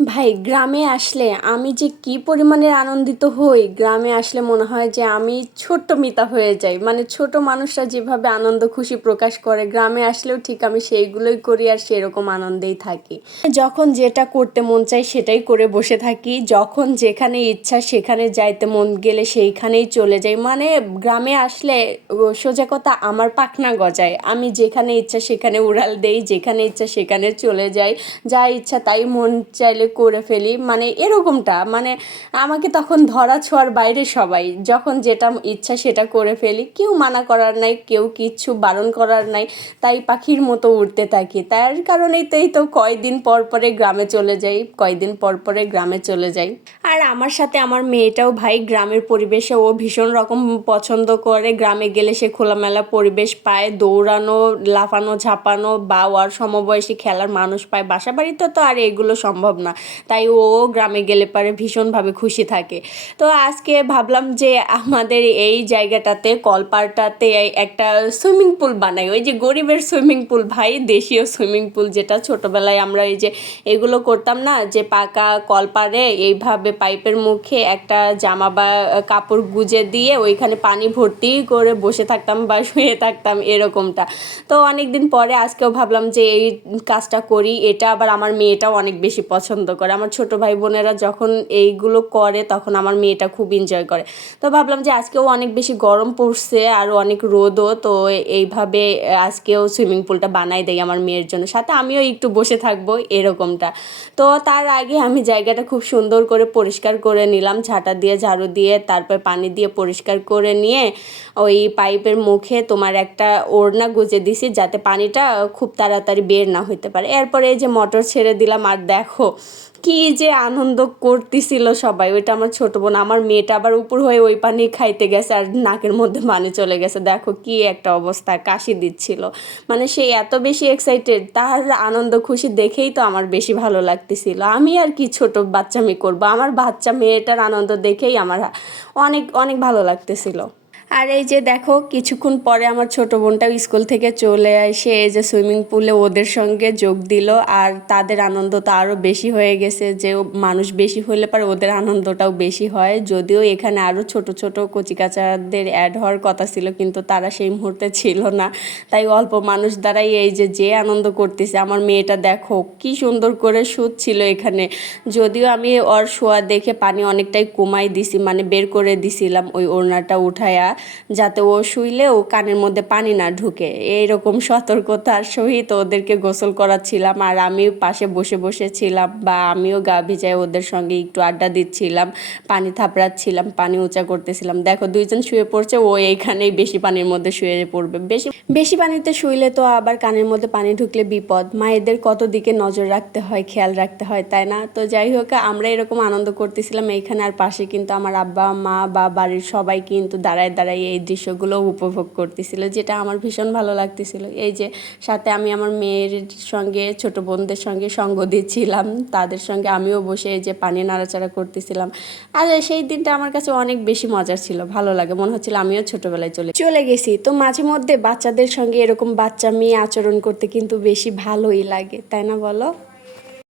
ভাই, গ্রামে আসলে আমি যে কি পরিমাণের আনন্দিত হই, গ্রামে আসলে মনে হয় যে আমি ছোট্ট মিতা হয়ে যাই। মানে ছোট মানুষরা যেভাবে আনন্দ, খুশি প্রকাশ করে, গ্রামে আসলেও ঠিক আমি সেইগুলোই করি আর সেরকম আনন্দেই থাকি। যখন যেটা করতে মন চাই সেটাই করে বসে থাকি। যখন যেখানে ইচ্ছা সেখানে যাইতে মন গেলে সেইখানেই চলে যাই। মানে গ্রামে আসলে সোজা কথা আমার পাখনা গজায়। আমি যেখানে ইচ্ছা সেখানে উড়াল দেই, যেখানে ইচ্ছা সেখানে চলে যাই। যা ইচ্ছা তাই মন চাইলে করে ফেলি। মানে এরকমটা। মানে আমাকে তখন ধরা ছোঁয়ার বাইরে সবাই। যখন যেটা ইচ্ছা সেটা করে ফেলি। কেউ মানা করার নাই, কেউ কিচ্ছু বারণ করার নাই। তাই পাখির মতো উড়তে থাকি। তার কারণেই তো এই তো কয়দিন পর পরে গ্রামে চলে যাই। কয়দিন পর পরে গ্রামে চলে যাই। আর আমার সাথে আমার মেয়েটাও ভাই গ্রামের পরিবেশে ও ভীষণ রকম পছন্দ করে। গ্রামে গেলে সে খোলামেলা পরিবেশ পায়। দৌড়ানো, লাফানো, ঝাঁপানো বা ওর সমবয়সী খেলার মানুষ পায়। বাসা বাড়িতে তো আর এগুলো সম্ভব না। তাই ও গ্রামে গেলে পারে ভীষণভাবে খুশি থাকে। তো আজকে ভাবলাম যে আমাদের এই জায়গাটাতে, কলপাড়টাতে একটা সুইমিং পুল বানাই। ওই যে গরিবের সুইমিং পুল ভাই, দেশীয় সুইমিং পুল যেটা ছোটোবেলায় আমরা এই যে এগুলো করতাম না, যে পাকা কলপাড়ে এইভাবে পাইপের মুখে একটা জামা বা কাপড় গুজে দিয়ে ওইখানে পানি ভর্তি করে বসে থাকতাম বা শুয়ে থাকতাম এরকমটা। তো অনেক দিন পরে আজকেও ভাবলাম যে এই কাজটা করি, এটা আবার আমার মেয়েটাও অনেক বেশি পছন্দ করে। আমার ছোট ভাই বোনেরা যখন এইগুলো করে, তখন আমার মেয়েটা খুব এনজয় করে। তো ভাবলাম যে আজকেও অনেক বেশি গরম পড়ছে আর অনেক রোদও, তো এইভাবে আজকেও সুইমিং পুলটা বানাই দেয় আমার মেয়ের জন্য। সাথে আমিও একটু বসে থাকব এরকমটা। তো তার আগে আমি জায়গাটা খুব সুন্দর করে পরিষ্কার করে নিলাম। ঝাঁটা দিয়ে, ঝাড়ু দিয়ে, তারপর পানি দিয়ে পরিষ্কার করে নিয়ে ওই পাইপের মুখে তোমার একটা ওড়না গুজে দিছি যাতে পানিটা খুব তাড়াতাড়ি বের না হইতে পারে। এরপরে এই যে মোটর ছেড়ে দিলাম, আর দেখো কি যে আনন্দ করতেছিল সবাই, ওইটা আমার ছোট বোন, আমার মেয়েটা আবার উপর হয়ে ওই পানি খাইতে গেছে আর নাকের মধ্যে পানি চলে গেছে। দেখো কি একটা অবস্থা, কাশি দিচ্ছিল। মানে সে এত বেশি এক্সাইটেড তার আনন্দ খুশি দেখেই তো আমার বেশি ভালো লাগতেছিল। আমি আর কি ছোট বাচ্চামি করব? আমার বাচ্চা মেয়েটার আনন্দ দেখেই আমার অনেক অনেক ভালো লাগতেছিল। আর এই যে দেখো, কিছুক্ষণ পরে আমার ছোট বোনটাও স্কুল থেকে চলে এসে এই যে সুইমিং পুলে ওদের সঙ্গে যোগ দিল। আর তাদের আনন্দ তো আরও বেশি হয়ে গেছে যে মানুষ বেশি হলে পরে ওদের আনন্দটাও বেশি হয়। যদিও এখানে আরও ছোট ছোট কচিকাচাদের অ্যাড হওয়ার কথা ছিল, কিন্তু তারা সেই মুহূর্তে ছিল না। তাই অল্প মানুষ দ্বারাই এই যে যে আনন্দ করতেছে, আমার মেয়েটা দেখো কি সুন্দর করে সুদ ছিল এখানে। যদিও আমি ওর শোয়া দেখে পানি অনেকটাই কমাই দিছি মানে বের করে দিছিলাম ওই ওড়নাটা উঠায়া। যাতে ও শুইলেও কানের মধ্যে পানি না ঢুকে। এইরকম সতর্কতার সহিত ওদেরকে গোসল করাচ্ছিলাম আর আমিও পাশে বসে বসে ছিলাম বা আমিও গা ভিজায় ওদের সঙ্গে একটু আড্ডা দিচ্ছিলাম, পানি থাপড়াচ্ছিলাম, পানি উঁচা করতেছিলাম। দেখো, দুইজন শুয়ে পড়ছে, ও এইখানেই বেশি পানির মধ্যে শুয়ে পড়বে। বেশি বেশি পানিতে শুইলে তো আবার কানের মধ্যে পানি ঢুকলে বিপদ। মায়েদের কত দিকে নজর রাখতে হয়, খেয়াল রাখতে হয়, তাই না? তো যাই হোক, আমরা এরকম আনন্দ করতেছিলাম এইখানে আর পাশে কিন্তু আমার আব্বা, মা বা বাড়ির সবাই কিন্তু দাঁড়ায় দাঁড়ায় এই দৃশ্যগুলো উপভোগ করতেছিল, যেটা আমার ভীষণ ভালো লাগতেছিল। এই যে সাথে আমি আমার মেয়ের সঙ্গে, ছোট বোনদের সঙ্গে সঙ্গ দিচ্ছিলাম, তাদের সঙ্গে আমিও বসে এই যে পানি নাড়াচাড়া করতেছিলাম। আর সেই দিনটা আমার কাছে অনেক বেশি মজার ছিল, ভালো লাগে। মনে হচ্ছিল আমিও ছোটবেলায় চলে চলে গেছি। তো মাঝে মধ্যে বাচ্চাদের সঙ্গে এরকম বাচ্চা মেয়ে আচরণ করতে কিন্তু বেশি ভালোই লাগে, তাই না বলো?